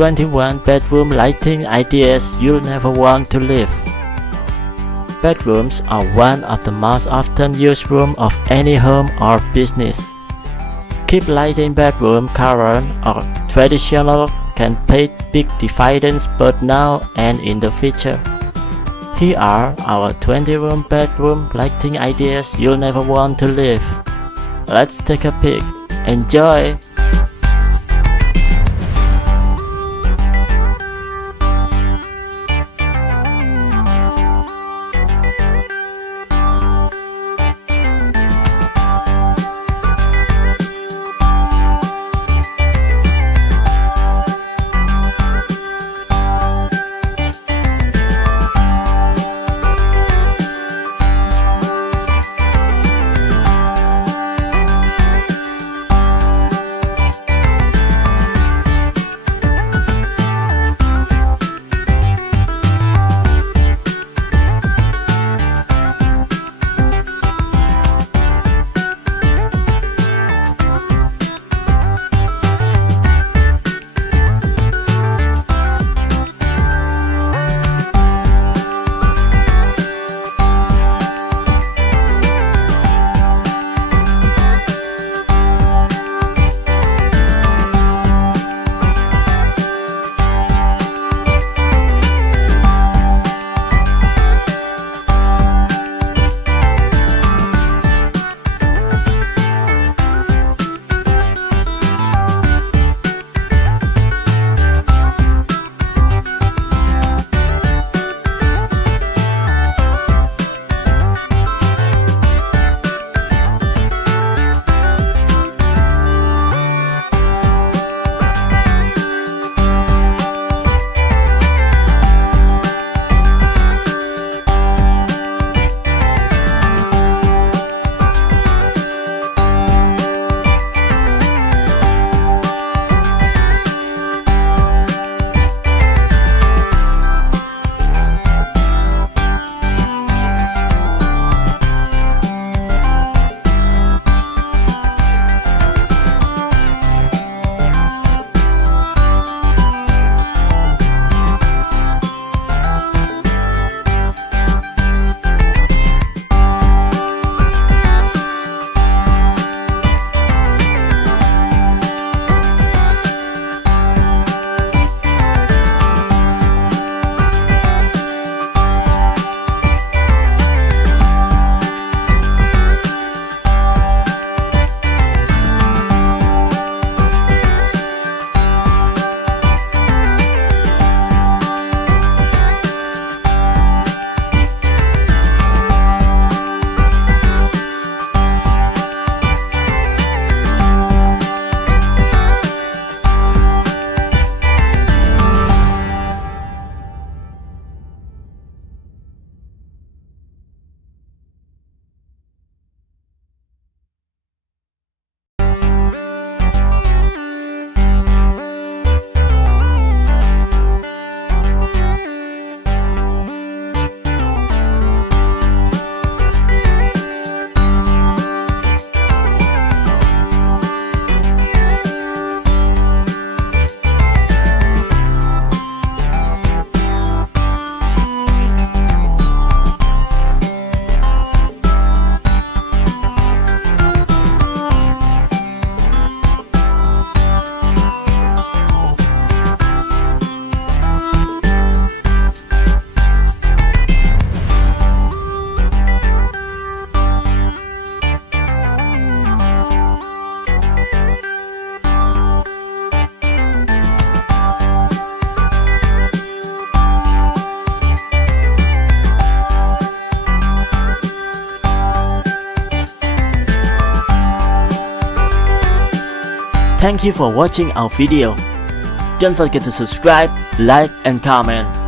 21 bedroom lighting ideas you'll never want to live. Bedrooms are one of the most often used rooms of any home or business. Keep lighting bedroom current or traditional can pay big dividends both now and in the future. Here are our 20 bedroom lighting ideas you'll never want to live. Let's take a peek. Enjoy! Thank you for watching our video. Don't forget to subscribe, like and comment.